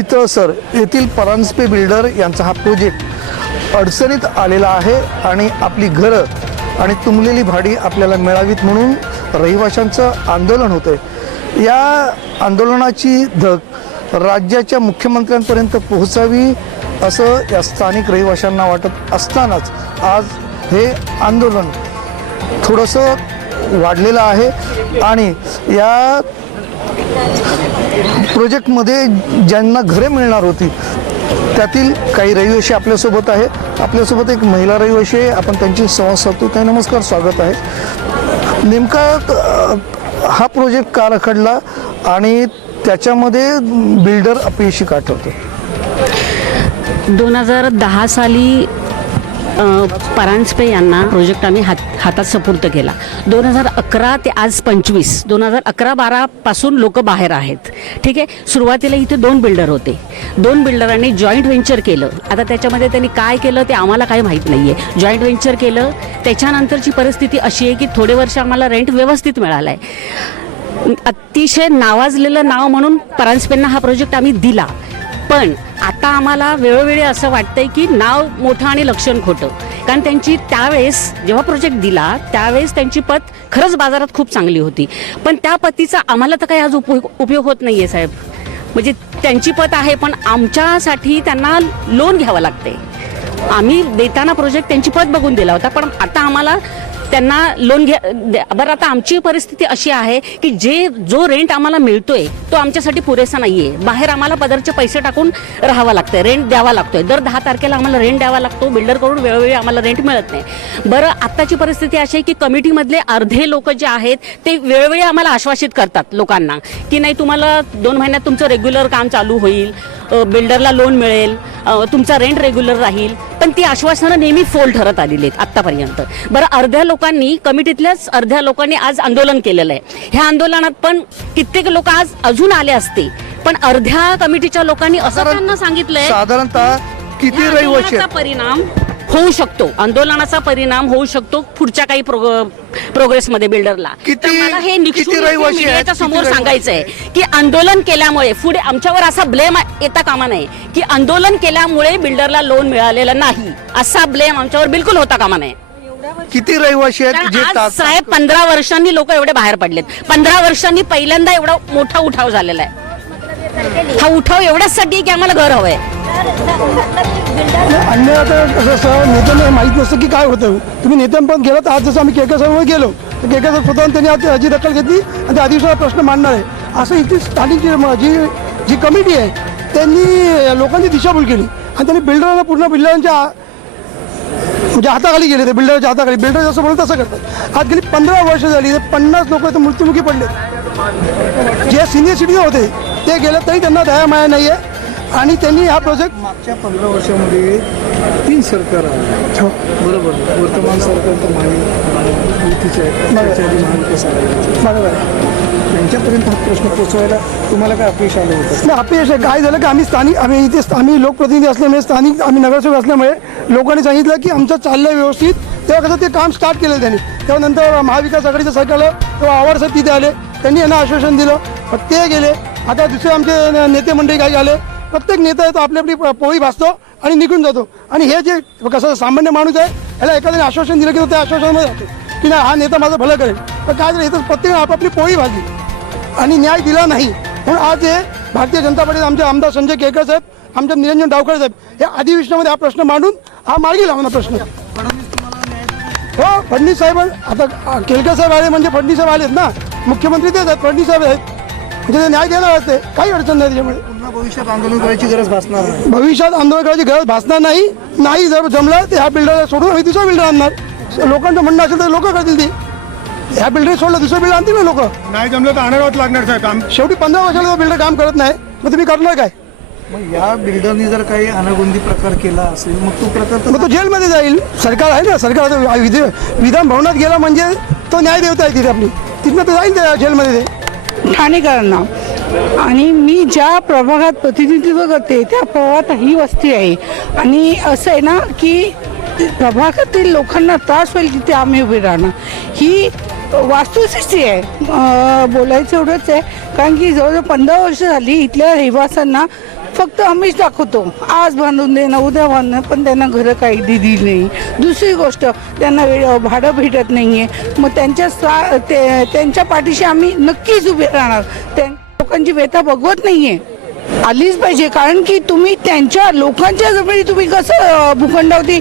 चितळसर येथील परांजपे बिल्डर यांचा हा प्रोजेक्ट अडचणीत आलेला आहे आणि आपली घरं आणि तुंबलेली भाडी आपल्याला मिळावीत म्हणून रहिवाशांचं आंदोलन होतं आहे या आंदोलनाची धग राज्याच्या मुख्यमंत्र्यांपर्यंत पोहोचावी असं या स्थानिक रहिवाशांना वाटत असतानाच आज हे आंदोलन थोडंसं वाढलेलं आहे. आणि या प्रोजेक्टमध्ये ज्यांना घरे मिळणार होती त्यातील काही रहिवाशी आपल्यासोबत आहे आपल्यासोबत एक महिला रहिवाशी आहे. आपण त्यांची संवाद साधतो. काही नमस्कार. स्वागत आहे. नेमका हा प्रोजेक्ट का रखडला आणि त्याच्यामध्ये बिल्डर अपयशी का ठरतो दोन हजार दहा साली परांजपे यांना प्रोजेक्ट आम्ही हात हातात सपूर्त केला. दोन हजार अकरा ते आज पंचवीस दोन हजार अकरा बारापासून लोक बाहेर आहेत. ठीक आहे? सुरुवातीला इथे दोन बिल्डर होते. दोन बिल्डरांनी जॉईंट व्हेंचर केलं. आता त्याच्यामध्ये त्यांनी काय केलं ते आम्हाला काही माहीत नाही आहे जॉईंट व्हेंचर केलं. त्याच्यानंतरची परिस्थिती अशी आहे की थोडे वर्ष आम्हाला रेंट व्यवस्थित मिळाला आहे अतिशय नावाजलेलं नाव म्हणून परांजपेंना हा प्रोजेक्ट आम्ही दिला. पण आता आम्हाला वेळोवेळी असं वाटतंय की नाव मोठं आणि लक्षण खोटं. कारण त्यांची त्यावेळेस जेव्हा प्रोजेक्ट दिला त्यावेळेस त्यांची पत खरंच बाजारात खूप चांगली होती. पण त्या पतीचा आम्हाला तर काही आज उपयोग उपयोग होत नाहीये साहेब. म्हणजे त्यांची पत आहे पण आमच्यासाठी त्यांना लोन घ्यावं लागते आम्ही देताना प्रोजेक्ट त्यांची पत बघून दिला होता पण आता आम्हाला त्यांना लोन घ्या द्या- बरं आता आमची परिस्थिती अशी आहे की जे जो रेंट आम्हाला मिळतोय तो आमच्यासाठी पुरेसा नाहीये. बाहेर आम्हाला पदरचे पैसे टाकून राहावं लागतंय रेंट द्यावा लागतोय. दर दहा तारखेला आम्हाला रेंट द्यावा लागतो बिल्डरकडून वेळोवेळी आम्हाला रेंट मिळत नाही. बरं आत्ताची परिस्थिती अशी आहे की कमिटीमधले अर्धे लोक जे आहेत ते वेळोवेळी आम्हाला आश्वासित करतात लोकांना की नाही तुम्हाला दोन महिन्यात तुमचं रेग्युलर काम चालू होईल बिल्डरला लोन मिळेल तुमचा रेंट रेग्युलर राहील. पण ती आश्वासनं नेहमी फोल ठरत आलेली आहेत आत्तापर्यंत. बरं अर्ध्या लोकांनी कमिटीतल्याच अर्ध्या लोकांनी आज आंदोलन केलेलं आहे. ह्या आंदोलनात पण कित्येक लोक आज अजून आले असते पण अर्ध्या कमिटीच्या लोकांनी असं त्यांना सांगितलंय साधारणतः किती आहेत? परिणाम होऊ शकतो. आंदोलनाचा परिणाम होऊ शकतो पुढच्या काही प्रोग्रेसमध्ये बिल्डरला. तर मला हे रहिवासी? मीडियाच्या समोर रहिवासी? सांगायचं आहे की आंदोलन केल्यामुळे पुढे आमच्यावर असा ब्लेम येता कामा नये की आंदोलन केल्यामुळे बिल्डरला लोन मिळालेलं नाही. असा ब्लेम आमच्यावर बिलकुल होता कामा नये. किती रहिवाशी आहेत? साहेब पंधरा वर्षांनी लोक एवढे बाहेर पडलेत. पंधरा वर्षांनी पहिल्यांदा एवढा मोठा उठाव झालेला आहे. हा उठाव एवढ्याचसाठी आहे की आम्हाला घर हवंय. अन्य आता कसं असं नेत्यांना माहीत नसतं की काय होतं. तुम्ही नेत्यांपर्यंत गेलात आज जसं आम्ही केके गेलो तर केके साहेब स्वतः त्यांनी आज याची दखल घेतली आणि त्या अधिवेशनाला प्रश्न मांडणार आहे. असं इथे स्थानिक जी जी जी कमिटी आहे त्यांनी लोकांची दिशाभूल केली आणि त्यांनी बिल्डरांना पूर्ण बिल्डरांच्या म्हणजे हाताखाली गेले ते बिल्डरच्या हाताखाली. बिल्डर जसं बोलत तसं करतात. आज गेली पंधरा वर्ष झाली ते पन्नास लोक इथं मृत्युमुखी पडले जे सिनियर सिटीजन होते ते गेले तरी त्यांना दया माया नाही आहे आणि त्यांनी हा प्रोजेक्ट मागच्या पंधरा वर्षामध्ये तीन सरकार आले. बरोबर. वर्तमान सरकार तर त्याच्या आधी महाविकास आघाडीचे. बरोबर. त्यांच्यापर्यंत हा प्रश्न पोहोचवायला तुम्हाला काय अपयश आलं होतं? नाही अपयश आहे. काय झालं की आम्ही स्थानिक आम्ही इथे आम्ही लोकप्रतिनिधी असल्यामुळे स्थानिक आम्ही नगरसेवक असल्यामुळे लोकांनी सांगितलं की आमचं चाललं व्यवस्थित. तेव्हा कसं ते काम स्टार्ट केलं त्यांनी. तेव्हा नंतर महाविकास आघाडीचं सरकार आलं तेव्हा साहेब तिथे आले. त्यांनी यांना आश्वासन दिलं. पण ते गेले. आता दुसरे आमचे नेते मंडळी काही आले. प्रत्येक नेता येतो आपली आपली पोळी भासतो आणि निघून जातो. आणि हे जे कसं सामान्य माणूस आहे याला एखाद्याने आश्वासन दिलं की त्या आश्वासनामध्ये जातो. की नाही हा नेता माझं भलं करेल. पण काय झालं इथं प्रत्येक आपापली पोळी भाजली. आणि न्याय दिला नाही. म्हणून आज हे भारतीय जनता पार्टीचे आमचे आमदार संजय केळकर साहेब आमच्या निरंजन डावकर साहेब हे अधिवेशनामध्ये हा प्रश्न मांडून हा मार्गी लावणार प्रश्न. हो फडणवीस साहेब आता केळकर साहेब आले म्हणजे फडणवीस साहेब आलेत ना. मुख्यमंत्री तेच आहेत फडणवीस साहेब आहेत. म्हणजे ते न्याय देणार आहेत ते. काही अडचण नाही त्याच्यामुळे भविष्यात आंदोलन करायची गरज भासणार नाही. भविष्यात आंदोलन करायची गरज भासणार नाही. नाही जर जमलं तर ह्या बिल्डर सोडून आम्ही दुसरा बिल्डर आणणार. लोकांचं म्हणणं असेल तर लोक करतील ती. ह्या बिल्डर सोडलं दुसरं बिल्डर आणतील ना लोक? नाही जमलं तर आणावंच लागणार साहेब आम शेवटी पंधरा वर्षाला बिल्डर काम करत नाही. मग तुम्ही करणार काय? मग या बिल्डरनी जर काही अनागोंदी प्रकार केला असेल मग तो प्रकार तर मग तो जेलमध्ये जाईल. सरकार आहे ना? सरकार आता विध- विधान भवनात गेला म्हणजे तो न्याय देवता आहे तिथे आपली. तिथनं तो जाईल त्या जेलमध्ये ते. ठाणेकरांना. आणि मी ज्या प्रभागात प्रतिनिधित्व करते त्या प्रभागात ही वस्ती आहे. आणि असं आहे ना की प्रभागातील लोकांना त्रास होईल तिथे आम्ही उभे राहणं ही वास्तुस्थिती आहे. बोलायचं एवढंच आहे. कारण की जवळजवळ पंधरा वर्ष झाली इथल्या रहिवाशांना फक्त आम्हीच दाखवतो. आज बांधून देणं उद्या बांधणं पण त्यांना घरं काही दिली नाही. दुसरी गोष्ट त्यांना वेळ भाडं भेटत नाही आहे मग त्यांच्या सा ते त्यांच्या पाठीशी आम्ही नक्कीच उभे राहणार. त्या लोकांची व्यथा बघवत नाही आहे आलीच पाहिजे. कारण की तुम्ही त्यांच्या लोकांच्या जमिनी तुम्ही कसं भूखंडावरती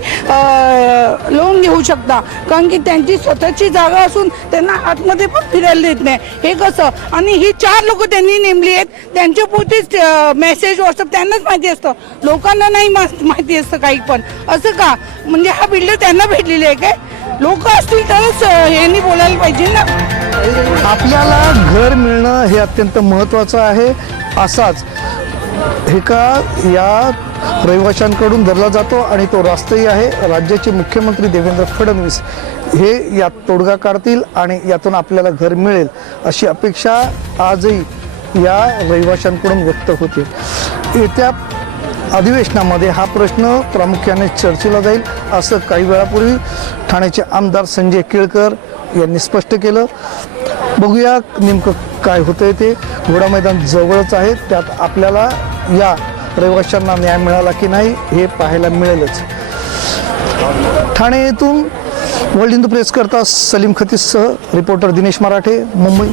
लोन घेऊ शकता? कारण की त्यांची स्वतःची जागा असून त्यांना आतमध्ये पण फिरायला देत नाही. हे कसं? आणि ही चार लोक त्यांनी नेमली आहेत. त्यांच्या पुरतीच मेसेज व्हॉट्सअप त्यांनाच माहिती असतं. लोकांना नाही मा- माहिती असतं काही पण. असं का? म्हणजे हा बिल्डर त्यांना भेटलेली आहे काय? लोक असतील तरच यांनी बोलायला पाहिजे ना. आपल्याला घर मिळणं हे अत्यंत महत्त्वाचं आहे. असाच हे या रहिवाशांकडून धरला जातो आणि तो रास्तही आहे. राज्याचे मुख्यमंत्री देवेंद्र फडणवीस हे यात तोडगा काढतील आणि यातून आपल्याला घर मिळेल अशी अपेक्षा आजही या रहिवाशांकडून व्यक्त होते. येत्या अधिवेशनामध्ये हा प्रश्न प्रामुख्याने चर्चेला जाईल असं काही वेळापूर्वी ठाण्याचे आमदार संजय केळकर यांनी स्पष्ट केलं. बघूया नेमकं काय होतंय ते. घोडा मैदान जवळच आहे. त्यात आपल्याला या रहिवाशांना न्याय मिळाला की नाही हे पाहायला मिळेलच. ठाणे येथून वर्ल्ड हिंदू प्रेस करता सलीम खतीससह रिपोर्टर दिनेश मराठे मुंबई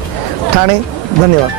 ठाणे. धन्यवाद.